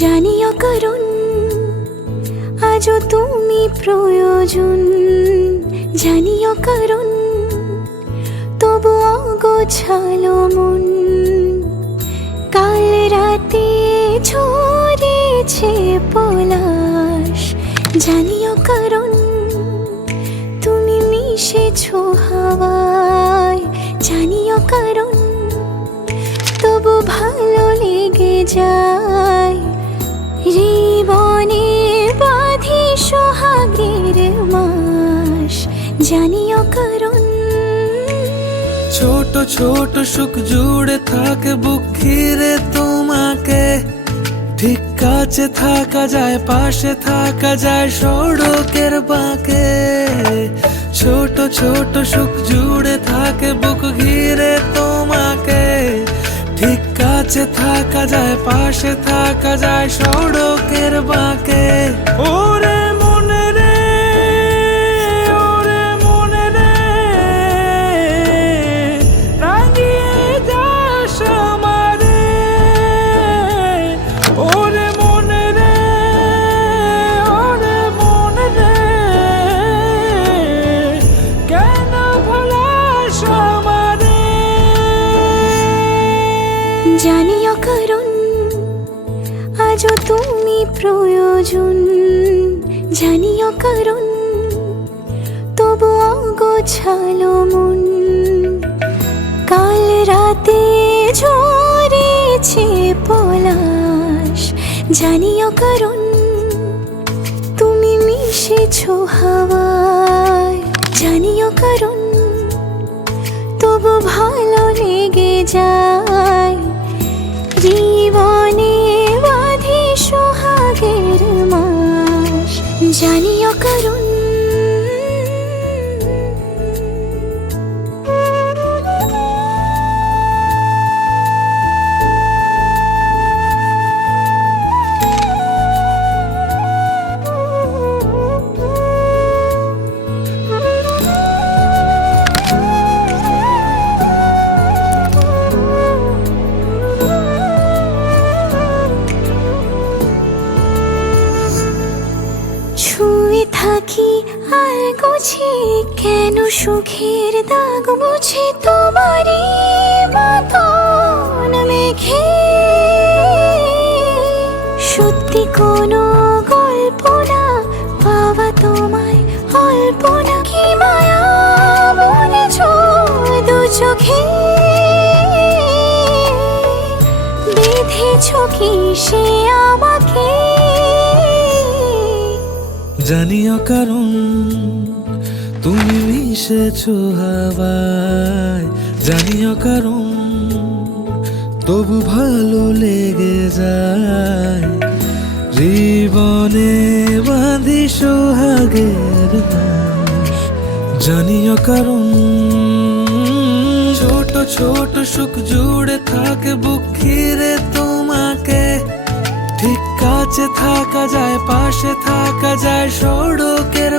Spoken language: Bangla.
জানিও কারণ আজও তুমি প্রয়োজন, জানিও কারণ তবু অগোছালো মন। কাল রাতে ঝরেছে পলাশ, জানিও কারণ তুমি মিশেছো হাওয়ায়, জানিও কারণ তবু ভালো লেগে যায়। জীবনে বাঁধি সোহাগের মাস, জানিও কারণ ছোট ছোট সুখ জুড়ে থাকে বুক ঘিরে তোমাকে। ঠিক কাছে থাকা যায়, পাশে থাকা যায় সড়কের বাঁকে। ছোট ছোট সুখ জুড়ে থাকে বুক ঘিরে তোমাকে। ঠিক কাছে থাকা যায়, পাশে থাকা যায় সড়কের বাঁকে। ওরে মনে রে, ওরে মনে রে, রাঙিয়ে যাস আমারে। ওরে মনে রে, ওরে মনে রে, কেন ভোলাস আমারে। জানিও কারণ আজও তুমি প্রয়োজন, জানিও কারণ তবু অগোছালো মন। কাল রাতে ঝরেছে পলাশ, জানিও কারণ তুমি মিশেছো হাওয়ায়, জানিও কারণ তবু ভালো লেগে যায়। জীবনে বাঁধি সোহাগের মাস, জানিও কারণ ছুঁয়ে থাকি আর গোছে কেন সুখের দাগ মুছে তোমারই মতন মেঘে। সত্যি কোনো গল্প না পাওয়া তোমায় অল্প না, কি মায়া বলেছ দু চোখে। বেঁধেছ কি সে আমাকে, জানিও কারণ তুমি মিশেছো হাওয়ায়। জানিও কারণ তবু ভালো লেগে যায়। জীবনে বাঁধি সোহাগের মাস, জানিও কারণ ছোট ছোট সুখ জুড়ে থাকে বুক ঘিরে তোমাকে। ঠিক কাছে থাকা যায়, পাশে থাকা যায় সড়কের